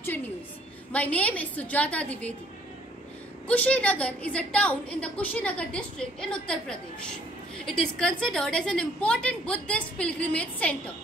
Capture News. My name is Sujata Dwivedi. Kushinagar is a town in the Kushinagar district in Uttar Pradesh. It is considered as an important Buddhist pilgrimage center.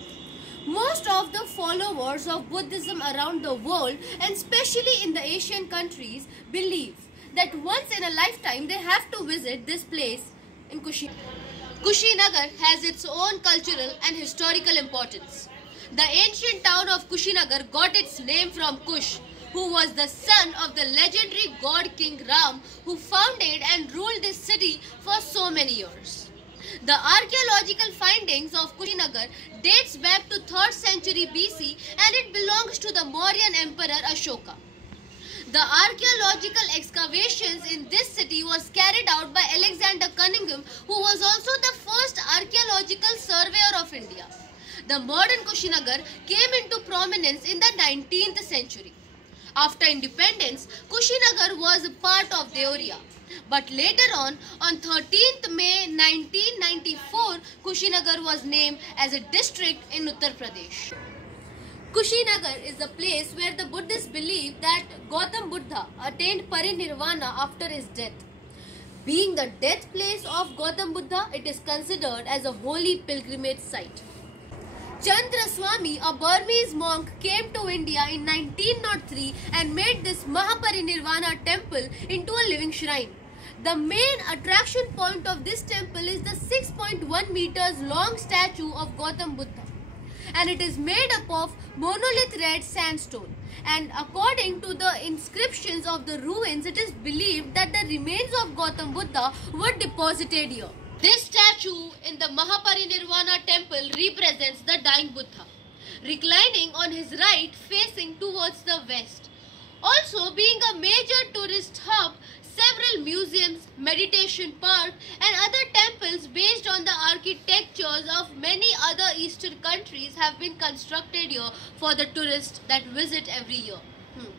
Most of the followers of Buddhism around the world, and especially in the Asian countries, believe that once in a lifetime they have to visit this place in Kushinagar. Kushinagar has its own cultural and historical importance. The ancient town of Kushinagar got its name from Kush, who was the son of the legendary god King Ram, who founded and ruled this city for so many years. The archaeological findings of Kushinagar dates back to 3rd century BC and it belongs to the Mauryan Emperor Ashoka. The archaeological excavations in this city was carried out by Alexander Cunningham, who was also the first archaeological surveyor of India. The modern Kushinagar came into prominence in the 19th century. After independence, Kushinagar was a part of Deoria. But later on 13th May 1994, Kushinagar was named as a district in Uttar Pradesh. Kushinagar is the place where the Buddhists believe that Gautam Buddha attained parinirvana after his death. Being the death place of Gautam Buddha, it is considered as a holy pilgrimage site. Chandraswami, a Burmese monk, came to India in 1903 and made this Mahaparinirvana temple into a living shrine. The main attraction point of this temple is the 6.1 meters long statue of Gautam Buddha, and it is made up of monolith red sandstone. And according to the inscriptions of the ruins, it is believed that the remains of Gautam Buddha were deposited here. This statue in the Mahaparinirvana temple represents the dying Buddha, reclining on his right facing towards the west. Also being a major tourist hub, several museums, meditation park and other temples based on the architectures of many other eastern countries have been constructed here for the tourists that visit every year.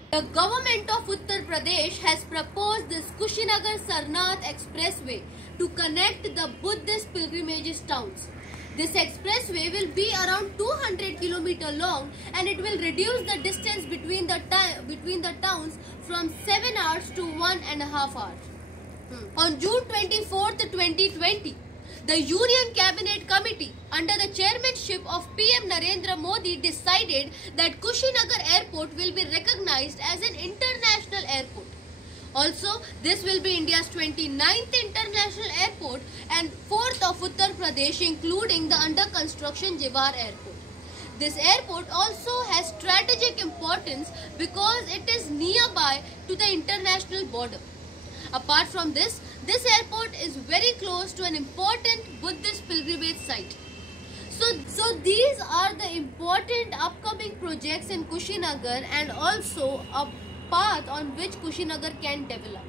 The government of Uttar Pradesh has proposed this Kushinagar-Sarnath Expressway to connect the Buddhist pilgrimages towns. This expressway will be around 200 km long and it will reduce the distance between the towns from 7 hours to 1.5 hours. On June 24, 2020, the Union Cabinet Committee under the chairmanship of PM Narendra Modi decided that Kushinagar Airport will be recognized as an international airport. Also, this will be India's 29th international airport and 4th of Uttar Pradesh, including the under construction Jewar Airport. This airport also has strategic importance because it is nearby to the international border. Apart from this airport is very close to an important Buddhist pilgrimage site. So these are the important upcoming projects in Kushinagar and also a path on which Kushinagar can develop.